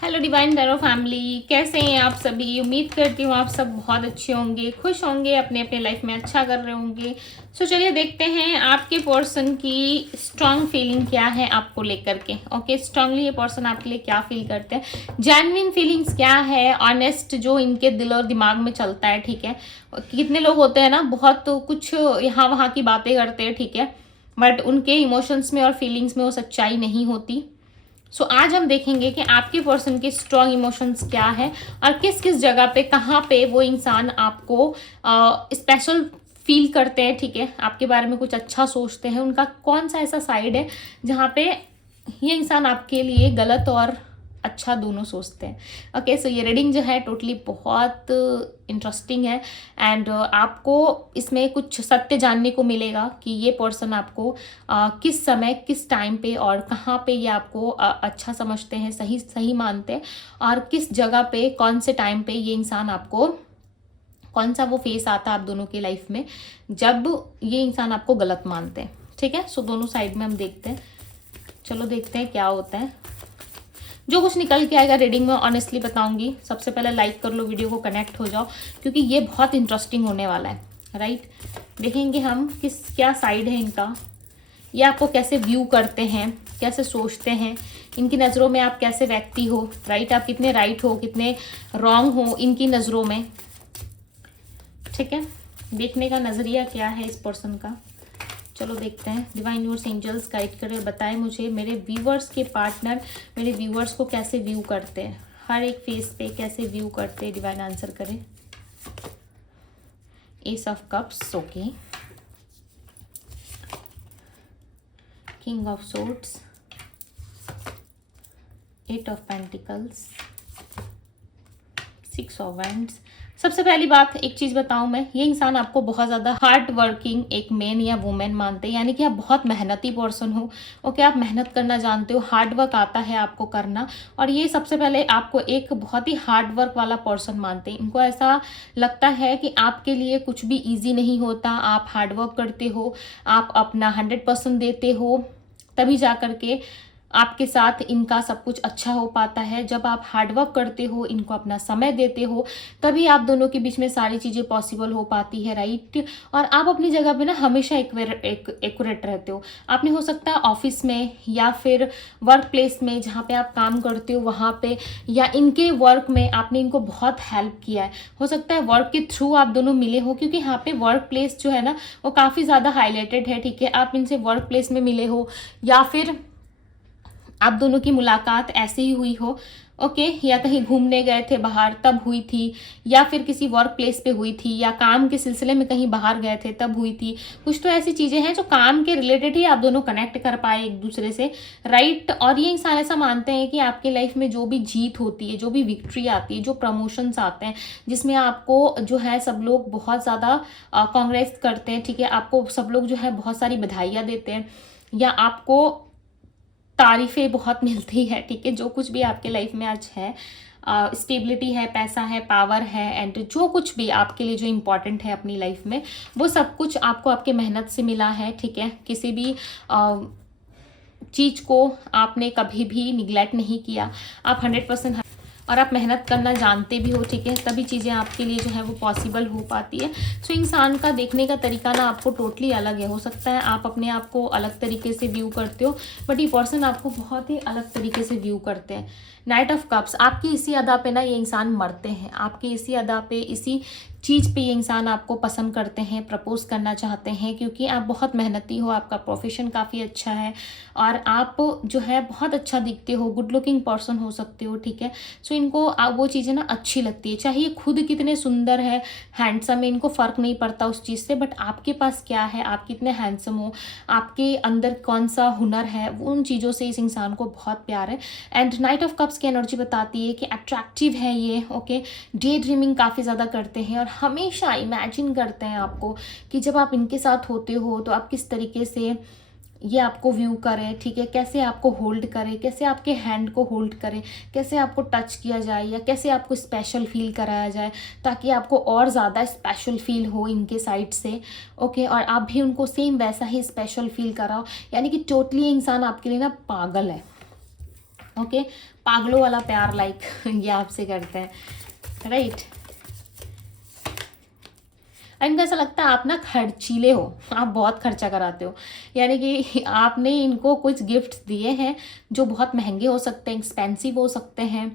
Hello divine tarot family, कैसे हैं आप सभी। उम्मीद करती हूँ आप सब बहुत अच्छे होंगे, खुश होंगे, अपने अपने लाइफ में अच्छा कर रहे होंगे। सो चलिए देखते हैं आपके पर्सन की स्ट्रांग फीलिंग क्या है आपको लेकर के। ओके, स्ट्रांगली ये पर्सन आपके लिए क्या फील करते हैं, जेन्युइन फीलिंग्स क्या है, ऑनेस्ट जो इनके दिल और दिमाग में चलता है। ठीक है, कितने लोग होते हैं ना, बहुत कुछ यहाँ वहाँ की बातें करते हैं, ठीक है, बट उनके इमोशंस में और फीलिंग्स में वो सच्चाई नहीं होती। सो आज हम देखेंगे कि आपके पर्सन के स्ट्रॉन्ग इमोशंस क्या है और किस किस जगह पे, कहाँ पे वो इंसान आपको स्पेशल फील करते हैं। ठीक है, आपके बारे में कुछ अच्छा सोचते हैं, उनका कौन सा ऐसा साइड है जहाँ पे ये इंसान आपके लिए गलत और अच्छा दोनों सोचते हैं। ओके, सो ये रीडिंग जो है टोटली बहुत इंटरेस्टिंग है एंड आपको इसमें कुछ सत्य जानने को मिलेगा कि ये पर्सन आपको किस समय, किस टाइम पे और कहाँ पे ये आपको अच्छा समझते हैं, सही सही मानते हैं, और किस जगह पे, कौन से टाइम पे ये इंसान आपको, कौन सा वो फेस आता है आप दोनों की लाइफ में जब ये इंसान आपको गलत मानते हैं। ठीक है, सो दोनों साइड में हम देखते हैं। चलो देखते हैं क्या होता है। जो कुछ निकल के आएगा रीडिंग में ऑनेस्टली बताऊंगी। सबसे पहले लाइक कर लो वीडियो को, कनेक्ट हो जाओ, क्योंकि ये बहुत इंटरेस्टिंग होने वाला है। राइट, देखेंगे हम किस क्या साइड है इनका, ये आपको कैसे व्यू करते हैं, कैसे सोचते हैं, इनकी नज़रों में आप कैसे व्यक्ति हो। राइट, आप कितने राइट हो, कितने रॉन्ग हो इनकी नज़रों में। ठीक है, देखने का नज़रिया क्या है इस पर्सन का। चलो देखते हैं। डिवाइन यूनिवर्स एंजल्स गाइड करें, बताएं मुझे मेरे व्यूवर्स के पार्टनर मेरे व्यूवर्स को कैसे व्यू करते हैं, हर एक फेस पे कैसे व्यू करते हैं। डिवाइन आंसर करें। Ace of cups, okay, king of swords, eight of pentacles, six of wands. सबसे पहली बात, एक चीज बताऊं मैं, ये इंसान आपको बहुत ज्यादा हार्ड वर्किंग एक मैन या वुमेन मानते हैं, यानी कि आप बहुत मेहनती पर्सन हो। ओके, आप मेहनत करना जानते हो, हार्ड वर्क आता है आपको करना, और ये सबसे पहले आपको एक बहुत ही हार्ड वर्क वाला पर्सन मानते हैं। इनको ऐसा लगता है कि आपके लिए कुछ भी ईजी नहीं होता, आप हार्ड वर्क करते हो, आप अपना 100% देते हो, तभी जा करके आपके साथ इनका सब कुछ अच्छा हो पाता है। जब आप हार्डवर्क करते हो, इनको अपना समय देते हो, तभी आप दोनों के बीच में सारी चीज़ें पॉसिबल हो पाती है। राइट, और आप अपनी जगह पे ना हमेशा एक्यूरेट रहते हो। आपने हो सकता है ऑफिस में या फिर वर्क प्लेस में जहाँ पे आप काम करते हो वहाँ पे, या इनके वर्क में आपने इनको बहुत हेल्प किया है। हो सकता है वर्क के थ्रू आप दोनों मिले हो, क्योंकि यहाँ पे वर्क प्लेस जो है ना वो काफ़ी ज़्यादा हाईलाइटेड है। ठीक है, आप इनसे वर्क प्लेस में मिले हो, या फिर आप दोनों की मुलाकात ऐसे ही हुई हो। ओके, या कहीं घूमने गए थे बाहर तब हुई थी, या फिर किसी वर्क प्लेस पे हुई थी, या काम के सिलसिले में कहीं बाहर गए थे तब हुई थी। कुछ तो ऐसी चीज़ें हैं जो काम के रिलेटेड ही आप दोनों कनेक्ट कर पाए एक दूसरे से। राइट, और ये इंसान ऐसा मानते हैं कि आपके लाइफ में जो भी जीत होती है, जो भी विक्ट्री आती है, जो प्रमोशंस आते हैं, जिसमें आपको जो है सब लोग बहुत ज़्यादा कांग्रेस करते हैं। ठीक है, आपको सब लोग जो है बहुत सारी बधाइयाँ देते हैं, या आपको तारीफें बहुत मिलती है। ठीक है, जो कुछ भी आपके लाइफ में आज है, स्टेबिलिटी है, पैसा है, पावर है, एंड जो कुछ भी आपके लिए जो इम्पोर्टेंट है अपनी लाइफ में, वो सब कुछ आपको आपके मेहनत से मिला है। ठीक है, किसी भी चीज़ को आपने कभी भी निगलेक्ट नहीं किया, आप 100% और आप मेहनत करना जानते भी हो। ठीक है, तभी चीज़ें आपके लिए जो है वो पॉसिबल हो पाती है। सो इंसान का देखने का तरीका ना आपको टोटली अलग है। हो सकता है आप अपने आप को अलग तरीके से व्यू करते हो, बट ये पर्सन आपको बहुत ही अलग तरीके से व्यू करते हैं। नाइट ऑफ कप्स, आपकी इसी अदा पे ना ये इंसान मरते हैं, आपकी इसी अदा पे, इसी चीज़ पे ये इंसान आपको पसंद करते हैं, प्रपोज करना चाहते हैं, क्योंकि आप बहुत मेहनती हो, आपका प्रोफेशन काफ़ी अच्छा है, और आप जो है बहुत अच्छा दिखते हो, गुड लुकिंग पर्सन हो सकते हो। ठीक है, सो इनको वो चीज़ें ना अच्छी लगती है, चाहे ये खुद कितने सुंदर है, हैंडसम है, इनको फ़र्क नहीं पड़ता उस चीज़ से, बट आपके पास क्या है, आप कितने हैंडसम हो, आपके अंदर कौन सा हुनर है, वो उन चीज़ों से इस इंसान को बहुत प्यार है। एंड नाइट ऑफ कप्स की एनर्जी बताती है कि अट्रैक्टिव है ये। ओके, डे ड्रीमिंग काफ़ी ज़्यादा करते हैं, और हमेशा इमेजिन करते हैं आपको कि जब आप इनके साथ होते हो तो आप किस तरीके से ये आपको व्यू करें। ठीक है, कैसे आपको होल्ड करें, कैसे आपके हैंड को होल्ड करें, कैसे आपको टच किया जाए, या कैसे आपको स्पेशल फील कराया जाए, ताकि आपको और ज़्यादा स्पेशल फील हो इनके साइड से। ओके, और आप भी उनको सेम वैसा ही स्पेशल फील कराओ, यानी कि टोटली इंसान आपके लिए ना पागल है। ओके, पागलों वाला प्यार लाइक ये आपसे करते हैं, राइट। इनको ऐसा लगता है आप ना खर्चीले हो, आप बहुत खर्चा कराते हो, यानी कि आपने इनको कुछ गिफ्ट्स दिए हैं जो बहुत महंगे हो सकते हैं, एक्सपेंसिव हो सकते हैं,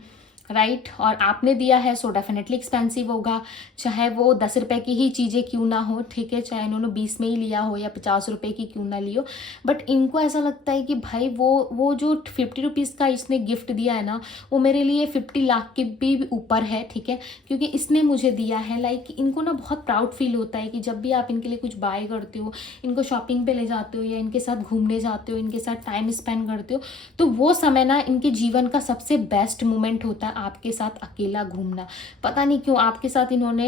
राइट। और आपने दिया है सो डेफिनेटली एक्सपेंसिव होगा, चाहे वो 10 रुपए की ही चीज़ें क्यों ना हो, ठीक है, चाहे इन्होंने 20 में ही लिया हो या 50 रुपए की क्यों ना लियो, बट इनको ऐसा लगता है कि भाई वो जो 50 रुपीज़ का इसने गिफ्ट दिया है ना, वो मेरे लिए 50 लाख के भी ऊपर है, ठीक है, क्योंकि इसने मुझे दिया है। लाइक इनको ना बहुत प्राउड फील होता है कि जब भी आप इनके लिए कुछ बाय करते हो, इनको शॉपिंग पे ले जाते हो या इनके साथ घूमने जाते हो, इनके साथ टाइम स्पेंड करते हो, तो वो समय ना इनके जीवन का सबसे बेस्ट मोमेंट होता है आपके साथ अकेला घूमना। पता नहीं क्यों आपके साथ इन्होंने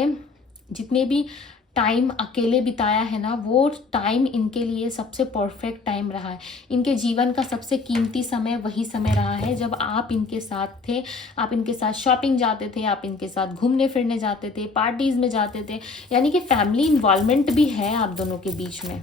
जितने भी टाइम अकेले बिताया है ना, वो टाइम इनके लिए सबसे परफेक्ट टाइम रहा है। इनके जीवन का सबसे कीमती समय वही समय रहा है जब आप इनके साथ थे, आप इनके साथ शॉपिंग जाते थे, आप इनके साथ घूमने फिरने जाते थे, पार्टीज़ में जाते थे, यानी कि फैमिली इन्वॉल्वमेंट भी है आप दोनों के बीच में,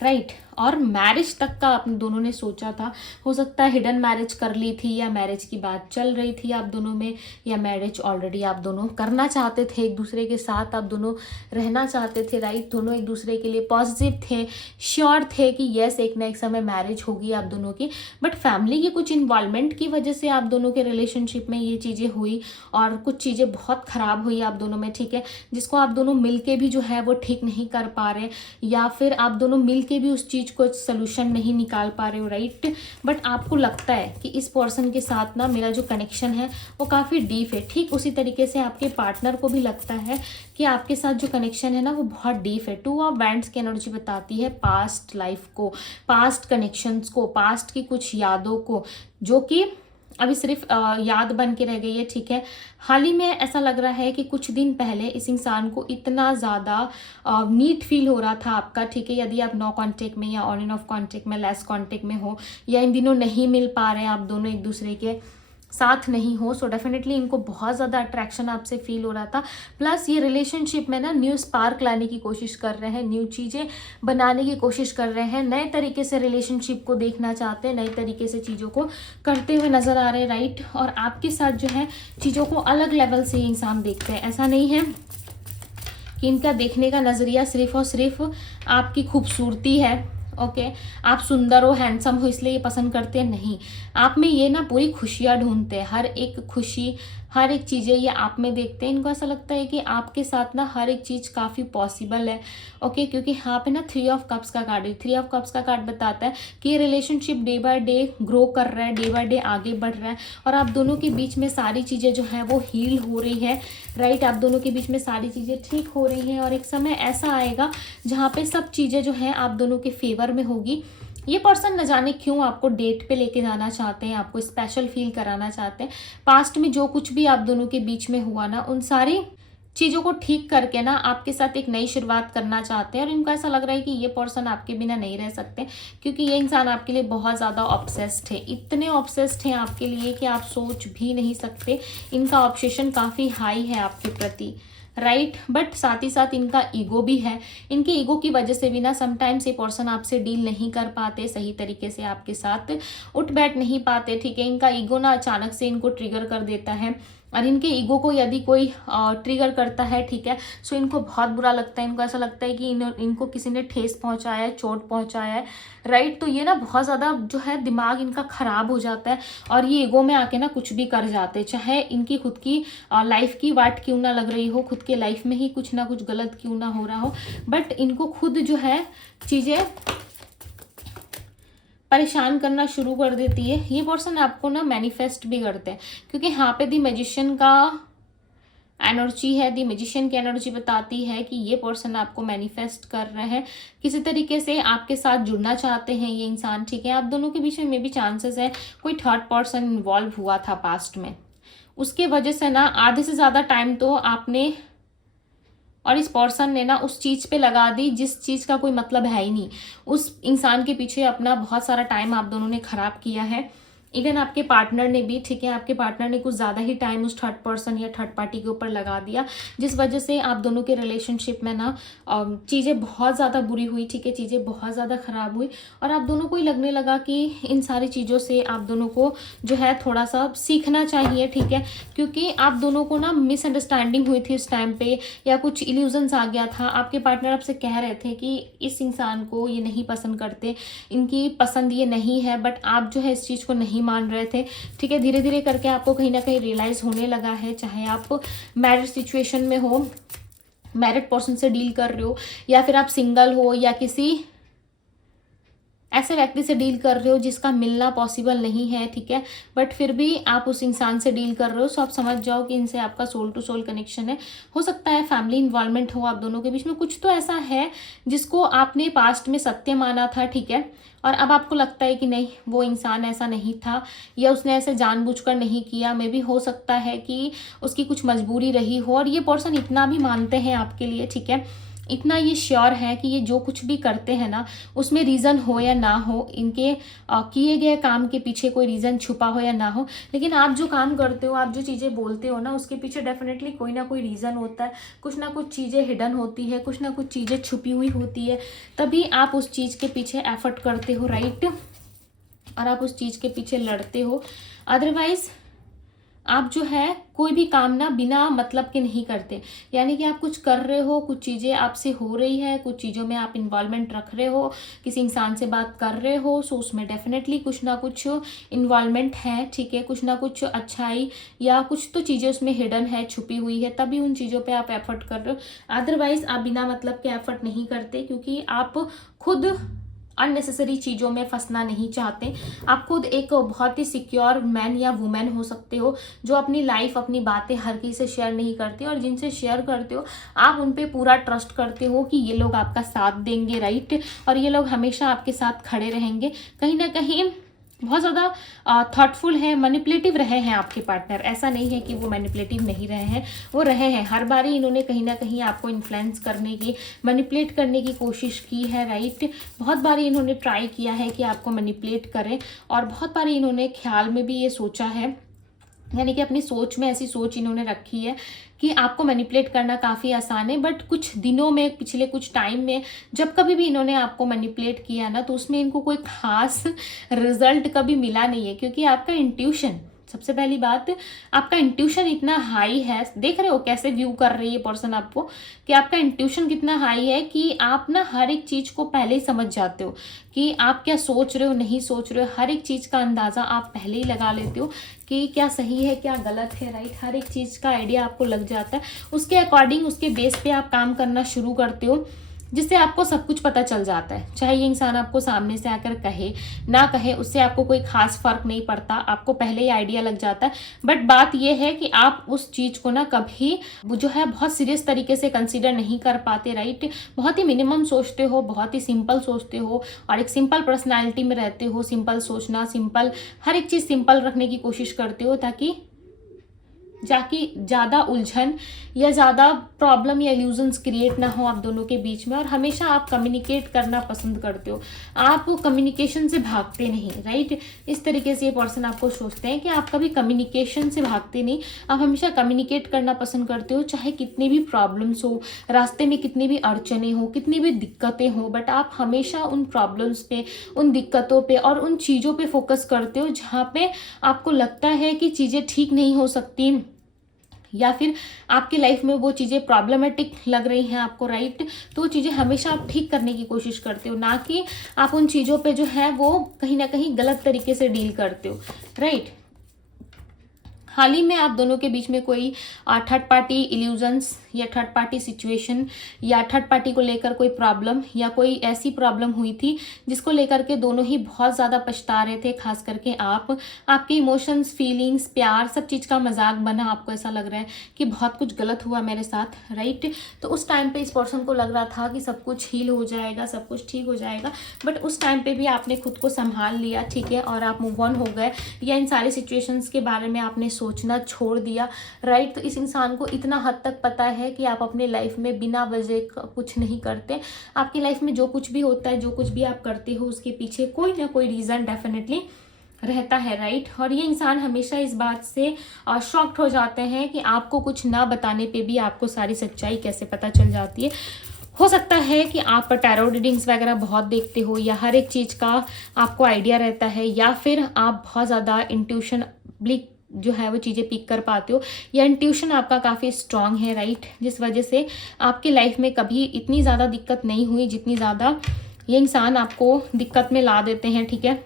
राइट। और मैरिज तक का आप दोनों ने सोचा था, हो सकता है हिडन मैरिज कर ली थी या मैरिज की बात चल रही थी आप दोनों में, या मैरिज ऑलरेडी आप दोनों करना चाहते थे, एक दूसरे के साथ आप दोनों रहना चाहते थे, राइट। दोनों एक दूसरे के लिए पॉजिटिव थे, श्योर थे कि यस एक ना एक समय मैरिज होगी आप दोनों की, बट फैमिली की कुछ इन्वॉल्वमेंट की वजह से आप दोनों के रिलेशनशिप में ये चीज़ें हुई और कुछ चीज़ें बहुत ख़राब हुई आप दोनों में, ठीक है, जिसको आप दोनों मिल के भी जो है वो ठीक नहीं कर पा रहे, या फिर आप दोनों मिल के भी उस चीज़ को सोल्यूशन नहीं निकाल पा रहे हो, राइट। बट आपको लगता है कि इस पर्सन के साथ ना मेरा जो कनेक्शन है वो काफ़ी डीप है, ठीक उसी तरीके से आपके पार्टनर को भी लगता है कि आपके साथ जो कनेक्शन है ना वो बहुत डीप है। 2 ऑफ वैंड्स की एनर्जी बताती है पास्ट लाइफ को, पास्ट कनेक्शंस को, पास्ट की कुछ यादों को, जो कि अभी सिर्फ याद बन के रह गई है, ठीक है। हाल ही में ऐसा लग रहा है कि कुछ दिन पहले इस इंसान को इतना ज़्यादा नीड फील हो रहा था आपका, ठीक है, यदि आप नो कांटेक्ट में या ऑन एंड ऑफ कांटेक्ट में, लेस कांटेक्ट में हो, या इन दिनों नहीं मिल पा रहे हैं आप दोनों एक दूसरे के साथ नहीं हो, सो डेफिनेटली इनको बहुत ज़्यादा अट्रैक्शन आपसे फील हो रहा था। प्लस ये रिलेशनशिप में ना न्यू स्पार्क लाने की कोशिश कर रहे हैं, न्यू चीज़ें बनाने की कोशिश कर रहे हैं, नए तरीके से रिलेशनशिप को देखना चाहते हैं, नए तरीके से चीज़ों को करते हुए नज़र आ रहे हैं, राइट। और आपके साथ जो है चीज़ों को अलग लेवल से इंसान देखते हैं। ऐसा नहीं है कि इनका देखने का नज़रिया सिर्फ और सिर्फ आपकी खूबसूरती है, ओके, आप सुंदर हो, हैंडसम हो इसलिए ये पसंद करते हैं, नहीं, आप में ये ना पूरी खुशियाँ ढूंढते हैं, हर एक खुशी, हर एक चीज़ें ये आप में देखते हैं। इनको ऐसा लगता है कि आपके साथ ना हर एक चीज़ काफ़ी पॉसिबल है, ओके, क्योंकि यहाँ पे ना 3 ऑफ कप्स का कार्ड है। 3 ऑफ कप्स का कार्ड बताता है कि ये relationship day by day grow कर रहा है, डे बाय डे आगे बढ़ रहा है, और आप दोनों के बीच में सारी चीज़ें जो है वो हील हो रही है, राइट। आप दोनों के बीच में सारी चीज़ें ठीक हो रही हैं, और एक समय ऐसा आएगा जहाँ पे सब चीज़ें जो हैं आप दोनों के फेवर में होगी। ये पर्सन न जाने क्यों आपको डेट पे लेके जाना चाहते हैं, आपको स्पेशल फील कराना चाहते हैं। पास्ट में जो कुछ भी आप दोनों के बीच में हुआ ना, उन सारी चीज़ों को ठीक करके ना आपके साथ एक नई शुरुआत करना चाहते हैं। और इनको ऐसा लग रहा है कि ये पर्सन आपके बिना नहीं रह सकते, क्योंकि ये इंसान आपके लिए बहुत ज़्यादा ऑब्सेस्ड है, इतने ऑब्सेस्ड हैं आपके लिए कि आप सोच भी नहीं सकते। इनका ऑब्सेशन काफ़ी हाई है आपके प्रति, राइट। बट साथ ही साथ इनका ईगो भी है, इनके ईगो की वजह से भी ना समटाइम्स ये पर्सन आपसे डील नहीं कर पाते, सही तरीके से आपके साथ उठ बैठ नहीं पाते, ठीक है। इनका ईगो ना अचानक से इनको ट्रिगर कर देता है, और इनके ईगो को यदि कोई ट्रिगर करता है, ठीक है, सो इनको बहुत बुरा लगता है। इनको ऐसा लगता है कि इनको किसी ने ठेस पहुंचाया है, चोट पहुंचाया है, राइट। तो ये ना बहुत ज़्यादा जो है दिमाग इनका ख़राब हो जाता है, और ये ईगो में आके ना कुछ भी कर जाते हैं, चाहे इनकी खुद की लाइफ की वाट क्यों ना लग रही हो, खुद के लाइफ में ही कुछ ना कुछ गलत क्यों ना हो रहा हो, बट इनको खुद जो है चीज़ें परेशान करना शुरू कर देती है। ये पर्सन आपको ना मैनिफेस्ट भी करते हैं, क्योंकि यहाँ पे दी मैजिशियन का एनर्जी है। दी मैजिशियन की एनर्जी बताती है कि ये पर्सन आपको मैनिफेस्ट कर रहे हैं, किसी तरीके से आपके साथ जुड़ना चाहते हैं ये इंसान, ठीक है। आप दोनों के बीच में भी चांसेस है कोई थर्ड पर्सन इन्वॉल्व हुआ था पास्ट में, उसके वजह से ना आधे से ज़्यादा टाइम तो आपने और इस पर्सन ने ना उस चीज़ पे लगा दी जिस चीज़ का कोई मतलब है ही नहीं। उस इंसान के पीछे अपना बहुत सारा टाइम आप दोनों ने ख़राब किया है, इवन आपके पार्टनर ने भी, ठीक है, आपके पार्टनर ने कुछ ज़्यादा ही टाइम उस थर्ड पर्सन या थर्ड पार्टी के ऊपर लगा दिया, जिस वजह से आप दोनों के रिलेशनशिप में ना चीज़ें बहुत ज़्यादा बुरी हुई, ठीक है, चीज़ें बहुत ज़्यादा ख़राब हुई। और आप दोनों को ही लगने लगा कि इन सारी चीज़ों से आप दोनों को जो है थोड़ा सा सीखना चाहिए, ठीक है, क्योंकि आप दोनों को ना मिसअंडरस्टैंडिंग हुई थी उस टाइम पे, या कुछ इल्यूजन्स आ गया था। आपके पार्टनर आपसे कह रहे थे कि इस इंसान को ये नहीं पसंद करते, इनकी पसंद ये नहीं है, बट आप जो है इस चीज़ को नहीं मान रहे थे, ठीक है। धीरे धीरे करके आपको कहीं ना कहीं रियलाइज़ होने लगा है, चाहे आप मैरिज सिचुएशन में हो, मैरिड पर्सन से डील कर रहे हो, या फिर आप सिंगल हो, या किसी ऐसे व्यक्ति से डील कर रहे हो जिसका मिलना पॉसिबल नहीं है, ठीक है, बट फिर भी आप उस इंसान से डील कर रहे हो। सो आप समझ जाओ कि इनसे आपका सोल टू सोल कनेक्शन है। हो सकता है फैमिली इन्वॉल्वमेंट हो आप दोनों के बीच में, कुछ तो ऐसा है जिसको आपने पास्ट में सत्य माना था, ठीक है, और अब आपको लगता है कि नहीं, वो इंसान ऐसा नहीं था, या उसने ऐसे जानबूझकर नहीं किया। मे भी हो सकता है कि उसकी कुछ मजबूरी रही हो, और ये पर्सन इतना भी मानते हैं आपके लिए, ठीक है, इतना ये श्योर है कि ये जो कुछ भी करते हैं ना, उसमें रीज़न हो या ना हो, इनके किए गए काम के पीछे कोई रीज़न छुपा हो या ना हो, लेकिन आप जो काम करते हो, आप जो चीज़ें बोलते हो ना, उसके पीछे डेफिनेटली कोई ना कोई रीज़न होता है, कुछ ना कुछ चीज़ें हिडन होती है, कुछ ना कुछ चीज़ें छुपी हुई होती है, तभी आप उस चीज़ के पीछे एफर्ट करते हो, राइट, और आप उस चीज़ के पीछे लड़ते हो। अदरवाइज आप जो है कोई भी काम ना बिना मतलब के नहीं करते, यानी कि आप कुछ कर रहे हो, कुछ चीज़ें आपसे हो रही है, कुछ चीज़ों में आप इन्वॉल्वमेंट रख रहे हो, किसी इंसान से बात कर रहे हो, सो उसमें डेफिनेटली कुछ ना कुछ इन्वॉल्वमेंट है, ठीक है, कुछ ना कुछ अच्छाई या कुछ तो चीज़ें उसमें हिडन है, छुपी हुई है, तभी उन चीज़ों पर आप एफर्ट कर रहे हो। अदरवाइज आप बिना मतलब के एफर्ट नहीं करते, क्योंकि आप खुद अननेसेसरी चीज़ों में फंसना नहीं चाहते। आप खुद एक बहुत ही सिक्योर मैन या वुमेन हो सकते हो, जो अपनी लाइफ, अपनी बातें हर किसी से शेयर नहीं करते, और जिनसे शेयर करते हो आप उन पे पूरा ट्रस्ट करते हो कि ये लोग आपका साथ देंगे, राइट, और ये लोग हमेशा आपके साथ खड़े रहेंगे। कहीं ना कहीं बहुत ज़्यादा थॉटफुल है, मैनिपुलेटिव रहे हैं आपके पार्टनर। ऐसा नहीं है कि वो मैनिपुलेटिव नहीं रहे हैं, वो रहे हैं। हर बार इन्होंने कहीं ना कहीं आपको इन्फ्लुएंस करने की, मैनिपुलेट करने की कोशिश की है, राइट। बहुत बार इन्होंने ट्राई किया है कि आपको मैनिपुलेट करें, और बहुत बार इन्होंने ख्याल में भी ये सोचा है, यानी कि अपनी सोच में ऐसी सोच इन्होंने रखी है कि आपको मैनिपुलेट करना काफ़ी आसान है। बट कुछ दिनों में, पिछले कुछ टाइम में, जब कभी भी इन्होंने आपको मैनिपुलेट किया ना, तो उसमें इनको कोई खास रिजल्ट कभी मिला नहीं है, क्योंकि आपका इंट्यूशन, सबसे पहली बात, आपका इंट्यूशन इतना हाई है। देख रहे हो कैसे व्यू कर रही है पर्सन आपको, कि आपका इंट्यूशन कितना हाई है कि आप ना हर एक चीज़ को पहले ही समझ जाते हो कि आप क्या सोच रहे हो, नहीं सोच रहे हो। हर एक चीज़ का अंदाज़ा आप पहले ही लगा लेते हो कि क्या सही है, क्या गलत है, राइट। हर एक चीज़ का आइडिया आपको लग जाता है, उसके अकॉर्डिंग, उसके बेस पे आप काम करना शुरू करते हो, जिससे आपको सब कुछ पता चल जाता है। चाहे ये इंसान आपको सामने से आकर कहे ना कहे, उससे आपको कोई खास फर्क नहीं पड़ता, आपको पहले ही आइडिया लग जाता है। बट बात ये है कि आप उस चीज़ को ना कभी जो है बहुत सीरियस तरीके से कंसीडर नहीं कर पाते, राइट। बहुत ही मिनिमम सोचते हो, बहुत ही सिंपल सोचते हो, और एक सिंपल पर्सनैलिटी में रहते हो। सिंपल सोचना, सिंपल, हर एक चीज़ सिंपल रखने की कोशिश करते हो, ताकि जाकि ज़्यादा उलझन या ज़्यादा प्रॉब्लम या इल्यूजन्स क्रिएट ना हो आप दोनों के बीच में। और हमेशा आप कम्युनिकेट करना पसंद करते हो, आप कम्युनिकेशन से भागते नहीं, राइट। इस तरीके से ये पर्सन आपको सोचते हैं कि आप कभी कम्युनिकेशन से भागते नहीं, आप हमेशा कम्युनिकेट करना पसंद करते हो, चाहे कितनी भी प्रॉब्लम्स हो, रास्ते में कितनी भी अड़चने हो, कितनी भी दिक्कतें हो, बट आप हमेशा उन प्रॉब्लम्स पे, उन दिक्कतों पे और उन चीज़ों पे फोकस करते हो जहाँ पे आपको लगता है कि चीज़ें ठीक नहीं हो सकती, या फिर आपकी लाइफ में वो चीज़ें प्रॉब्लमेटिक लग रही हैं आपको, राइट। तो वो चीज़ें हमेशा आप ठीक करने की कोशिश करते हो, ना कि आप उन चीज़ों पे जो है वो कहीं ना कहीं गलत तरीके से डील करते हो, राइट। हाल ही में आप दोनों के बीच में कोई थर्ड पार्टी इल्यूजन्स या थर्ड पार्टी सिचुएशन या थर्ड पार्टी को लेकर कोई प्रॉब्लम या कोई ऐसी प्रॉब्लम हुई थी जिसको लेकर के दोनों ही बहुत ज़्यादा पछता रहे थे। खास करके आपके इमोशंस, फीलिंग्स, प्यार, सब चीज़ का मजाक बना। आपको ऐसा लग रहा है कि बहुत कुछ गलत हुआ मेरे साथ, राइट। तो उस टाइम पे इस पर्सन को लग रहा था कि सब कुछ हील हो जाएगा, सब कुछ ठीक हो जाएगा, बट उस टाइम पे भी आपने खुद को संभाल लिया, ठीक है, और आप मूव ऑन हो गए, या इन सारी सिचुएशंस के बारे में आपने सोचना छोड़ दिया, राइट। तो इस इंसान को इतना हद तक पता है कि आप अपने लाइफ में बिना वजह कुछ नहीं करते। आपकी लाइफ में जो कुछ भी होता है, जो कुछ भी आप करते हो, उसके पीछे कोई ना कोई रीज़न डेफिनेटली रहता है, राइट। और ये इंसान हमेशा इस बात से शॉक्ड हो जाते हैं कि आपको कुछ ना बताने पे भी आपको सारी सच्चाई कैसे पता चल जाती है। हो सकता है कि आप टैरो रीडिंग्स वगैरह बहुत देखते हो, या हर एक चीज़ का आपको आइडिया रहता है, या फिर आप बहुत ज़्यादा इंट्यूशनली जो है वो चीज़ें पिक कर पाते हो, या इंट्यूशन आपका काफ़ी स्ट्रांग है, राइट। जिस वजह से आपकी लाइफ में कभी इतनी ज़्यादा दिक्कत नहीं हुई जितनी ज़्यादा ये इंसान आपको दिक्कत में ला देते हैं, ठीक है।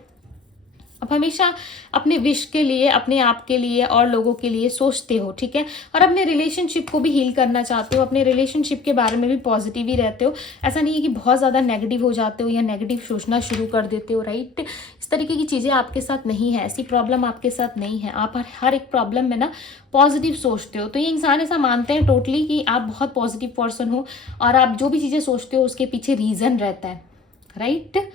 आप हमेशा अपने विश के लिए, अपने आप के लिए और लोगों के लिए सोचते हो, ठीक है। और अपने रिलेशनशिप को भी हील करना चाहते हो, अपने रिलेशनशिप के बारे में भी पॉजिटिव ही रहते हो। ऐसा नहीं है कि बहुत ज़्यादा नेगेटिव हो जाते हो या नेगेटिव सोचना शुरू कर देते हो, राइट। इस तरीके की चीज़ें आपके साथ नहीं है, ऐसी प्रॉब्लम आपके साथ नहीं है। आप हर एक प्रॉब्लम में ना पॉजिटिव सोचते हो। तो ये इंसान ऐसा मानते हैं टोटली कि आप बहुत पॉजिटिव पर्सन हो, और आप जो भी चीज़ें सोचते हो उसके पीछे रीज़न रहता है, राइट।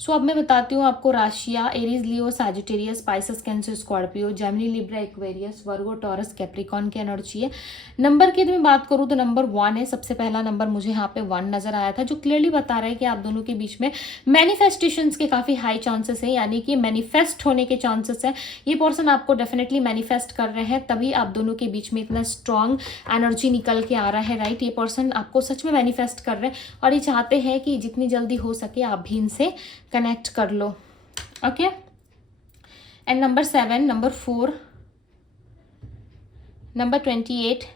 सो अब मैं बताती हूँ आपको राशिया Aries, Leo, Sagittarius, Pisces, Cancer, Scorpio, Gemini, Libra, Aquarius, Virgo, Taurus, Capricorn की एनर्जी है। नंबर की मैं बात करूँ तो नंबर 1 है। सबसे पहला नंबर मुझे यहाँ पे 1 नजर आया था, जो क्लियरली बता रहा है कि आप दोनों के बीच में मैनिफेस्टेशंस के काफ़ी हाई चांसेस है, यानी कि मैनिफेस्ट होने के चांसेस है। ये पर्सन आपको डेफिनेटली मैनिफेस्ट कर रहे हैं, तभी आप दोनों के बीच में इतना स्ट्रांग एनर्जी निकल के आ रहा है, राइट। ये पर्सन आपको सच में मैनिफेस्ट कर रहे हैं, और ये चाहते हैं कि जितनी जल्दी हो सके आप भी इनसे कनेक्ट कर लो, okay. And number 7, number 4, number 28,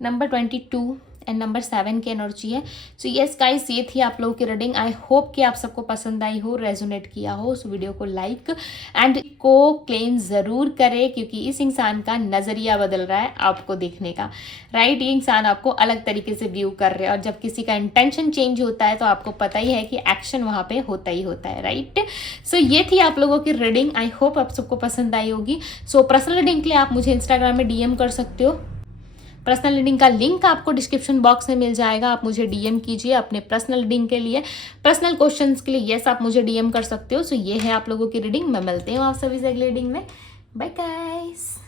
number 22 and number 7 की एनर्जी है। सो यस गाइस, ये थी आप लोगों की रीडिंग। आई होप कि आप सबको पसंद आई हो, रेजोनेट किया हो। सो वीडियो को लाइक एंड को क्लेम ज़रूर करें, क्योंकि इस इंसान का नज़रिया बदल रहा है आपको देखने का, राइट। ये इंसान आपको अलग तरीके से व्यू कर रहे हैं, और जब किसी का इंटेंशन चेंज होता है तो आपको पता ही है कि एक्शन वहाँ पे होता ही होता है, राइट। सो ये थी आप लोगों की रीडिंग। आई होप आप सबको पसंद आई होगी। सो पर्सनल रीडिंग के लिए आप मुझे इंस्टाग्राम में DM कर सकते हो। पर्सनल रीडिंग का लिंक आपको डिस्क्रिप्शन बॉक्स में मिल जाएगा, आप मुझे DM कीजिए अपने पर्सनल रीडिंग के लिए। पर्सनल क्वेश्चंस के लिए यस आप मुझे DM कर सकते हो। सो ये है आप लोगों की रीडिंग। मैं मिलती हूँ आप सभी से अगली रीडिंग में। Bye guys.